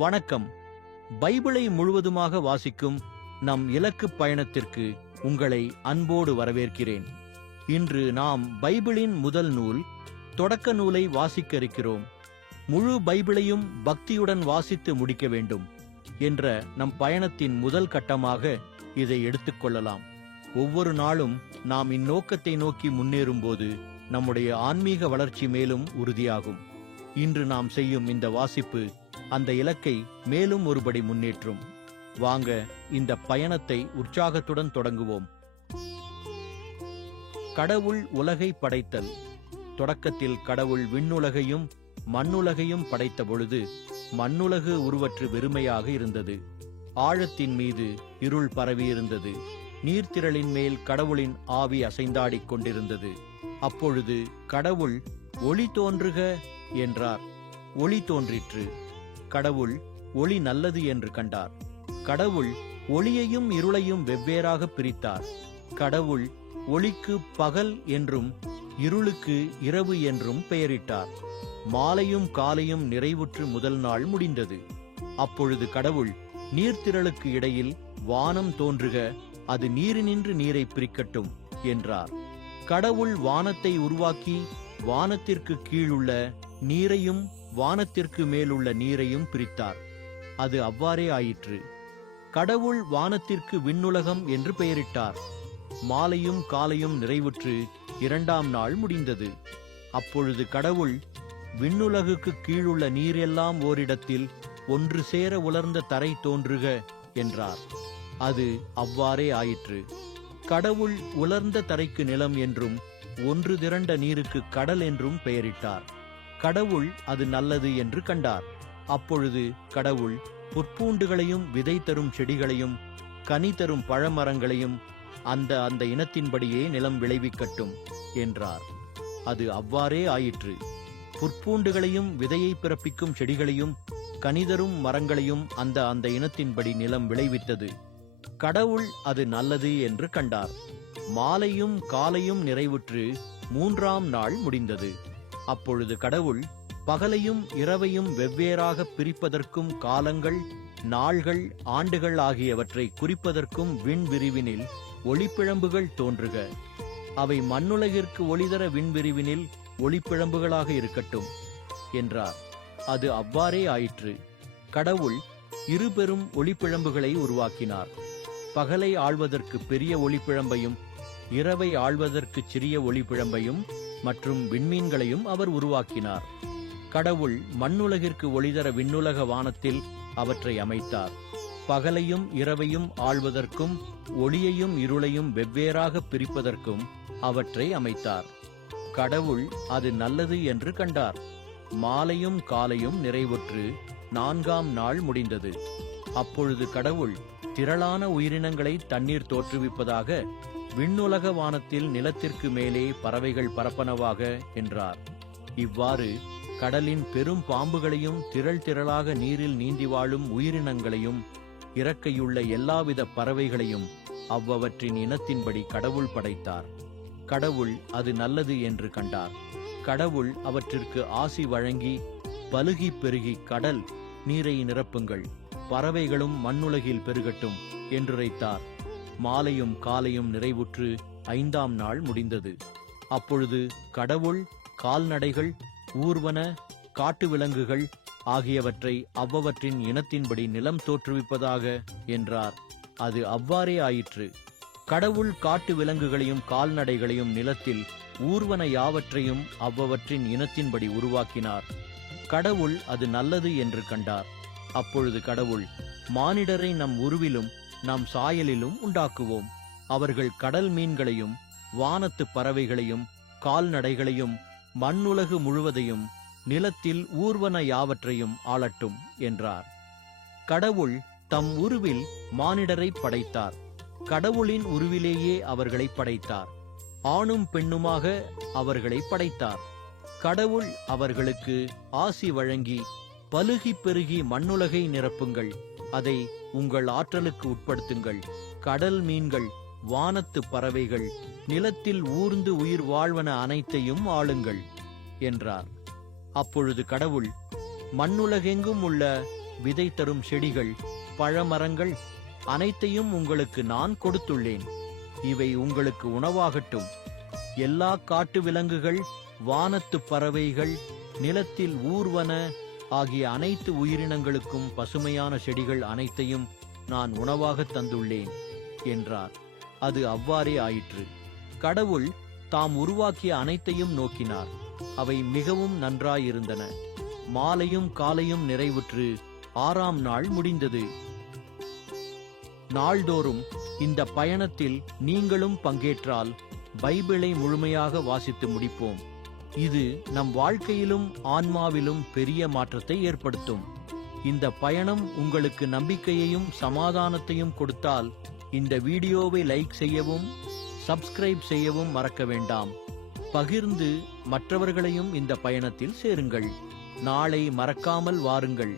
வணக்கம். பைபிளை முழுவதுமாக வாசிக்கும் நம் இலக்கு பயணத்திற்கு உங்களை அன்போடு வரவேற்கிறேன். இன்று நாம் பைபிளின் முதல் நூல் தொடக்க நூலை வாசிக்க இருக்கிறோம். முழு பைபிளையும் பக்தியுடன் வாசித்து முடிக்க வேண்டும் என்ற நம் பயணத்தின் முதல் கட்டமாக இதை எடுத்துக்கொள்ளலாம். ஒவ்வொரு நாளும் நாம் இந்நோக்கத்தை நோக்கி முன்னேறும்போது நம்முடைய ஆன்மீக வளர்ச்சி மேலும் உறுதியாகும். இன்று நாம் செய்யும் இந்த வாசிப்பு அந்த இலக்கை மேலும் ஒருபடி முன்னேற்றும். வாங்க இந்த பயணத்தை உற்சாகத்துடன் தொடங்குவோம். கடவுள் உலகை படைத்தல். தொடக்கத்தில் கடவுள் விண்ணுலகையும் மண்ணுலகையும் படைத்த பொழுது மண்ணுலகு உருவற்று வெறுமையாக இருந்தது. ஆழத்தின் மீது இருள் பரவியிருந்தது. நீர்த்திரளின் மேல் கடவுளின் ஆவி அசைந்தாடிக் கொண்டிருந்தது. அப்பொழுது கடவுள் ஒளி தோன்றுக என்றார். ஒளி தோன்றிற்று. கடவுள் ஒளி நல்லது என்று கண்டார். கடவுள் ஒளியையும் இருளையும் வெவ்வேறாக பிரித்தார். கடவுள் ஒளிக்கு பகல் என்றும் இருளுக்கு இரவு என்றும் பெயரிட்டார். மாலையும் காலையும் நிறைவுற்று முதல் நாள் முடிந்தது. அப்பொழுது கடவுள் நீர்த்திரளுக்கு இடையில் வானம் தோன்றுக, அது நீரினின்று நீரை பிரிக்கட்டும் என்றார். கடவுள் வானத்தை உருவாக்கி வானத்திற்கு கீழுள்ள நீரையும் வானத்திற்கு மேலுள்ள நீரையும் பிரித்தார். அது அவ்வாறே ஆயிற்று. கடவுள் வானத்திற்கு விண்ணுலகம் என்று பெயரிட்டார். மாலையும் காலையும் நிறைவுற்று இரண்டாம் நாள் முடிந்தது. அப்பொழுது கடவுள் விண்ணுலகுக்கு கீழுள்ள நீரெல்லாம் ஓரிடத்தில் ஒன்று சேர உலர்ந்த தரை தோன்றுக என்றார். அது அவ்வாறே ஆயிற்று. கடவுள் உலர்ந்த தரைக்கு நிலம் என்றும் ஒன்று திரண்ட நீருக்கு கடல் என்றும் பெயரிட்டார். கடவுள் அது நல்லது என்று கண்டார். அப்பொழுது கடவுள் புற்பூண்டுகளையும் விதை தரும் செடிகளையும் கனி தரும் பழமரங்களையும் அந்த இனத்தின்படியே நிலம் விளைவிக்கட்டும் என்றார். அது அவ்வாறே ஆயிற்று. புற்பூண்டுகளையும் விதையை பிறப்பிக்கும் செடிகளையும் கனிதரும் மரங்களையும் அந்த இனத்தின்படி நிலம் விளைவித்தது. கடவுள் அது நல்லது என்று கண்டார். மாலையும் காலையும் நிறைவுற்று மூன்றாம் நாள் முடிந்தது. அப்பொழுது கடவுள் பகலையும் இரவையும் வெவ்வேறாக பிரிப்பதற்கும் காலங்கள் நாள்கள் ஆண்டுகள் ஆகியவற்றை குறிப்பதற்கும் விண்விரிவினில் ஒளிப்பிழம்புகள் தோன்றுக. அவை மண்ணுலகிற்கு ஒளிதர விண்விரிவினில் ஒளிப்பிழம்புகளாக இருக்கட்டும் என்றார். அது அவ்வாறே ஆயிற்று. கடவுள் இருபெரும் ஒளிப்பிழம்புகளை உருவாக்கினார். பகலை ஆள்வதற்கு பெரிய ஒளிப்பிழம்பையும் இரவை ஆள்வதற்கு சிறிய ஒளிப்பிழம்பையும் மற்றும் விண்மீன்களையும் அவர் உருவாக்கினார். கடவுள் மண்ணுலகிற்கு ஒளிதர விண்ணுலக வானத்தில் அவற்றை அமைத்தார். பகலையும் இரவையும் ஆள்வதற்கும் ஒளியையும் இருளையும் வெவ்வேறாக பிரிப்பதற்கும் அவற்றை அமைத்தார். கடவுள் அது நல்லது என்று கண்டார். மாலையும் காலையும் நிறைவுற்று நான்காம் நாள் முடிந்தது. அப்பொழுது கடவுள் திரளான உயிரினங்களை தண்ணீர் தோற்றுவிப்பதாக விண்ணுலக வானத்தில் நிலத்திற்கு மேலே பறவைகள் பரப்பனவாக என்றார். இவ்வாறு கடலின் பெரும் பாம்புகளையும் திரள் திரளாக நீரில் நீந்தி வாழும் உயிரினங்களையும் இறக்கையுள்ள எல்லாவித பறவைகளையும் அவ்வவற்றின் இனத்தின்படி கடவுள் படைத்தார். கடவுள் அது நல்லது என்று கண்டார். கடவுள் அவற்றிற்கு ஆசி வழங்கி பலுகி பெருகி கடல் நீரை நிரப்புங்கள், பறவைகளும் மண்ணுலகில் பெருகட்டும் என்றுரைத்தார். மாலையும் காலையும் நிறைவுற்று ஐந்தாம் நாள் முடிந்தது. அப்பொழுது கடவுள் கால்நடைகள் ஊர்வன காட்டு விலங்குகள் ஆகியவற்றை அவ்வவற்றின் இனத்தின்படி நிலம் தோற்றுவிப்பதாக என்றார். அது அவ்வாறே ஆயிற்று. கடவுள் காட்டு விலங்குகளையும் கால்நடைகளையும் நிலத்தில் ஊர்வன யாவற்றையும் அவ்வவற்றின் இனத்தின்படி உருவாக்கினார். கடவுள் அது நல்லது என்று கண்டார். அப்பொழுது கடவுள் மானிடரை நம் உருவிலும் நம் சாயலிலும் உண்டாக்குவோம். அவர்கள் கடல் மீன்களையும் வானத்து பறவைகளையும் கால்நடைகளையும் மண்ணுலகு முழுவதையும் நிலத்தில் ஊர்வன யாவற்றையும் ஆளட்டும் என்றார். கடவுள் தம் உருவில் மானிடரை படைத்தார். கடவுளின் உருவிலேயே அவர்களை படைத்தார். ஆணும் பெண்ணுமாக அவர்களை படைத்தார். கடவுள் அவர்களுக்கு ஆசி வழங்கி பலுகி பெருகி மண்ணுலகை நிரப்புங்கள், அதை உங்கள் ஆற்றலுக்கு உட்படுத்துங்கள், கடல் மீன்கள் வானத்து பறவைகள் நிலத்தில் ஊர்ந்து உயிர் வாழ்வன அனைத்தையும் ஆளுங்கள் என்றார். அப்பொழுது கடவுள் மண்ணுலகெங்கும் உள்ள விதை தரும் செடிகள், பழமரங்கள் அனைத்தையும் உங்களுக்கு நான் கொடுத்துள்ளேன். இவை உங்களுக்கு உணவாகட்டும். எல்லா காட்டு விலங்குகள், வானத்து பறவைகள், நிலத்தில் ஊர்வன ஆகிய அனைத்து உயிரினங்களுக்கும் பசுமையான செடிகள் அனைத்தையும் நான் உணவாக தந்துள்ளேன் என்றார். அது அவ்வாறே ஆயிற்று. கடவுள் தாம் உருவாக்கிய அனைத்தையும் நோக்கினார். அவை மிகவும் நன்றாயிருந்தன. மாலையும் காலையும் நிறைவுற்று 6ஆம் நாள் முடிந்தது. நாள்தோறும் இந்த பயணத்தில் நீங்களும் பங்கேற்றால் பைபிளை முழுமையாக வாசித்து முடிப்போம். இது நம் வாழ்க்கையிலும் ஆன்மாவிலும் பெரிய மாற்றத்தை ஏற்படுத்தும். இந்த பயணம் உங்களுக்கு நம்பிக்கையையும் சமாதானத்தையும் கொடுத்தால் இந்த வீடியோவை லைக் செய்யவும் சப்ஸ்கிரைப் செய்யவும் மறக்க வேண்டாம். பகிர்ந்து மற்றவர்களையும் இந்த பயணத்தில் சேருங்கள். நாளை மறக்காமல் வாருங்கள்.